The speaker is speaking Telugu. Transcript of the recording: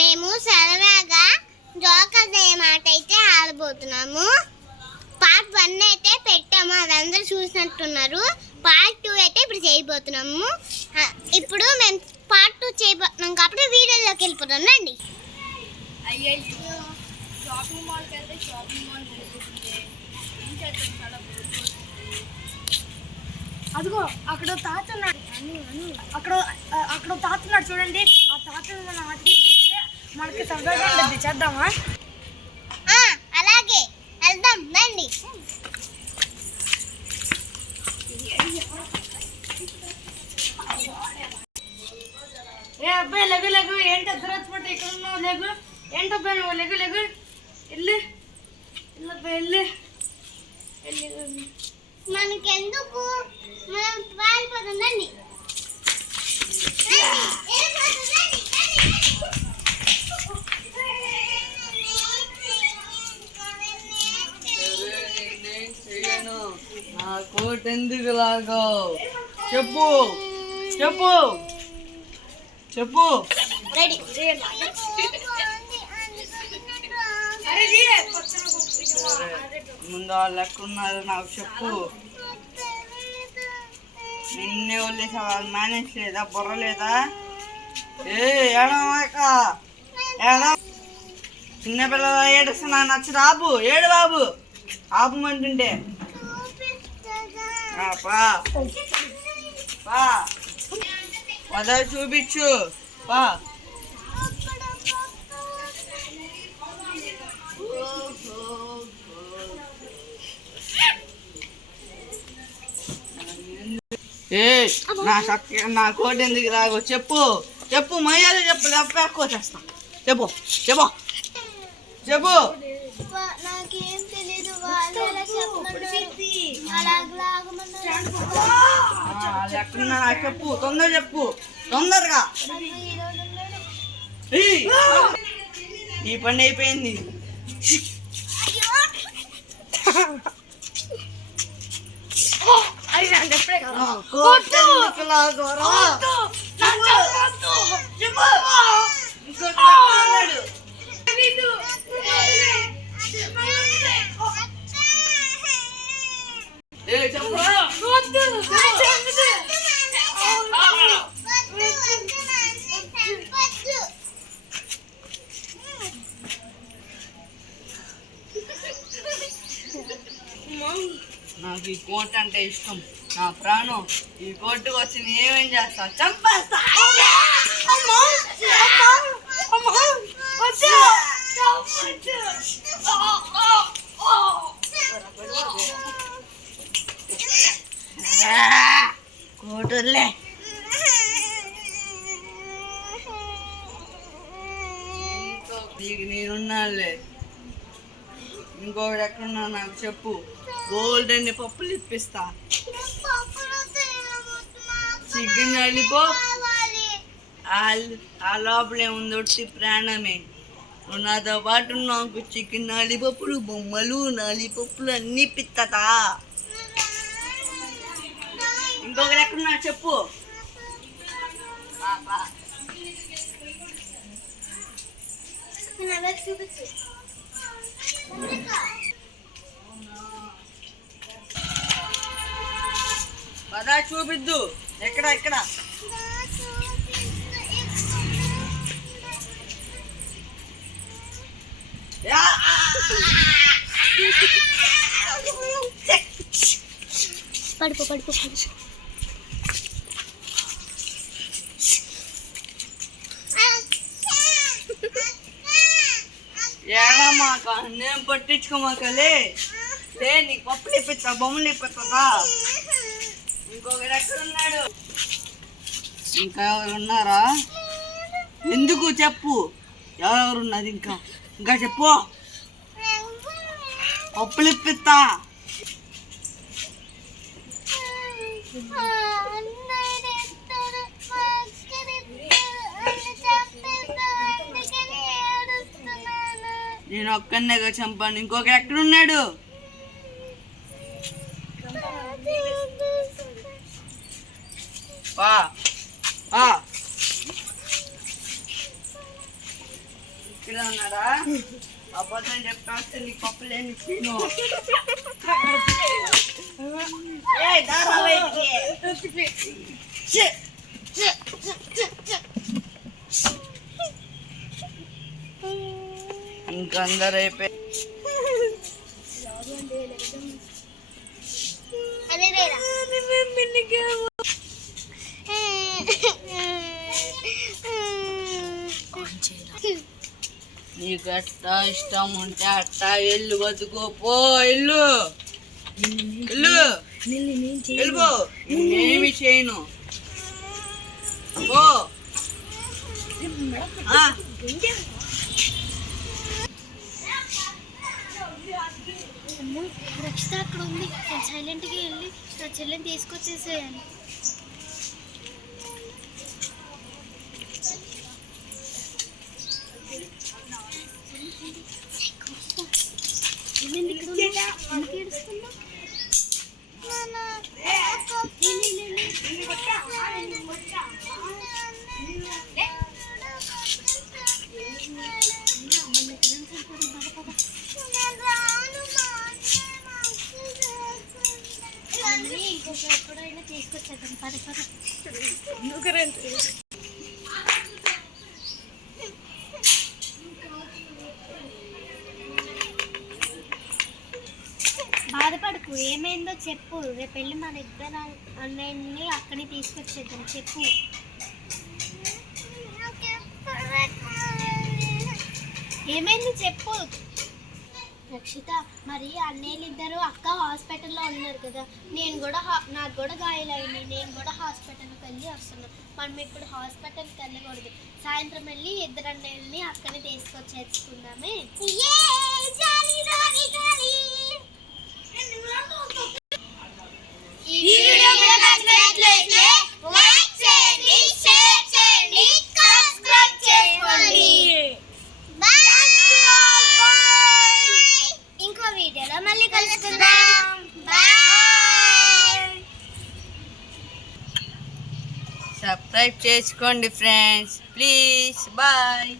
మేము సరదాగా జోకర్ మాట అయితే ఆడబోతున్నాము. పార్ట్ 1 అయితే పెట్టాము, అది అందరూ చూసినట్టున్నారు. పార్ట్ 2 అయితే ఇప్పుడు చేయబోతున్నాము. ఇప్పుడు మేము పార్ట్ 2 చేయబోతున్నాం కాబట్టి వీడియోలోకి వెళ్ళిపోతాం రండి. అయ్యో షాపింగ్ మాల్కి వెళ్తే షాపింగ్ మాల్ అదిగో అక్కడ తాత ఉన్నాడు. అక్కడ తాత ఉన్నాడు చూడండి. ఆ తాత మన ఆటలు మనకి సరదాగా ఉంటుంది. చేద్దామా? అలాగే వెళ్దాం రండి. ఏ అబ్బాయి లెగు లెగు, ఏంటి అద్దరు వచ్చినట్టు ఇక్కడ ఉన్నావు? లెగు, ఏంటబ్బాయి నువ్వు? లెగు లెగు, వెళ్ళు వెళ్ళు వెళ్ళు. మనకెందుకు, మనం పారిపోతాం రండి. నా కోట్ ఎందుకు లాగావు? చెప్పు చెప్పు చెప్పు. ముందు వాళ్ళు ఎక్కడున్నారు నాకు చెప్పు. నిన్నే వదిలేసా, వాళ్ళు మేనేజ్ లేదా? బుర్ర లేదా? ఏడమాక ఏడా, చిన్నపిల్లలు ఏడుస్తున్నా నచ్చదు. ఆపు, ఏడు బాబు, ఆపమంటుంటే. పా పా వదలు, చూపించు పా. నా కోట్ ఎందుకు రాగో చెప్పు చెప్పు, మర్యాద చెప్పు, లేకపోతే ఎక్కువ చేస్తా. చెప్పు చెప్పు చెప్పు. నాకేం తెలీదు, ఎక్కడున్నా నాకు చెప్పు, తొందర చెప్పు, తొందరగా. ఈ పని అయిపోయింది. నాకు ఈ కోట్ అంటే ఇష్టం, నా ప్రాణం. ఈ కోర్టుకు వచ్చి నేనేం చేస్తా? చంపేస్తా. కోటులే నేనున్నానులే. ఇంకొకటి ఎక్కడున్నా నాకు చెప్పు. గోల్డ్ అన్ని పప్పులు ఇప్పిస్తా. చికెన్ లాలీపాప్ ఆ లోపలే ఉంది, ఒట్టి ప్రాణమే. నాతో పాటు నాకు చికెన్ లాలీపప్పులు, బొమ్మలు, లాలీపప్పులు అన్ని పిత్తతా. ఇంకొకటి ఎక్కడున్నా చెప్పు. పదా చూపిద్దు. ఎక్కడ ఎక్కడ? పడుకో పడుకో. ఏడమాక, నేను పట్టించుకోమాకలే. నీకు పప్పులు ఇప్పిస్తా, బొమ్మలు ఇప్పిస్తా. ఇంకొకరు ఎక్కడున్నాడు? ఇంకా ఎవరున్నారా? ఎందుకు చెప్పు, ఎవరెవరున్నది? ఇంకా ఇంకా చెప్పు. పప్పులు ఇప్పిస్తా. నేను ఒక్కనేగా చంపాను. ఇంకొకరు ఎక్కడున్నాడు? ఇక్కడ ఉన్నాడా? అబద్ధం చెప్తాస్తే నీ పప్పులేని తిను. ఏయ్, దారా బయటికి. ఛీ, ఛీ, ఛీ, ఛీ, ఛీ. ఇంకందరూ అయిపోయి అదే రేరా. నీకు ఎట్టా ఇష్టం ఉంటే అట్టా ఎల్లు బతుకోపో. ఇల్లు ఇల్లు వెళ్ళిపో. నేనేమి చేయను. పో. రక్షిత అక్కడ ఉంది. నేను సైలెంట్గా వెళ్ళి నా చెల్లెని తీసుకొచ్చేసేయాలి. ఏమైంది ఇక్కడ ఉన్నా? ఎందుకు ఏడుస్తున్నావు? ఎప్పుడైనా తీసుకొచ్చేద్దాం. పద పద. బాధపడకు, ఏమైందో చెప్పు. రేపు వెళ్ళి మన ఇద్దరు అన్నయ్యని అక్కడిని తీసుకొచ్చేద్దాం. చెప్పు. ఏమైంది చెప్పు. రక్షిత, మరి అన్నయ్యలు ఇద్దరు అక్క హాస్పిటల్లో ఉన్నారు కదా, నాకు కూడా గాయాలైంది. నేను కూడా హాస్పిటల్కి వెళ్ళి వస్తున్నాను. మనం ఇప్పుడు హాస్పిటల్కి వెళ్ళకూడదు. సాయంత్రం వెళ్ళి ఇద్దరు అన్నయ్యల్ని అక్కడిని తీసుకొచ్చేసుకుందామే. ఈ వీడియో మీకు నచ్చినట్లయితే లైక్ చేయండి, షేర్ చేయండి, సబ్స్క్రైబ్ చేసుకోండి. ఇంకో వీడియోలో మళ్ళీ కలుసుకుందాం. బాయ్. సబ్స్క్రైబ్ చేసుకోండి ఫ్రెండ్స్, ప్లీజ్. బాయ్.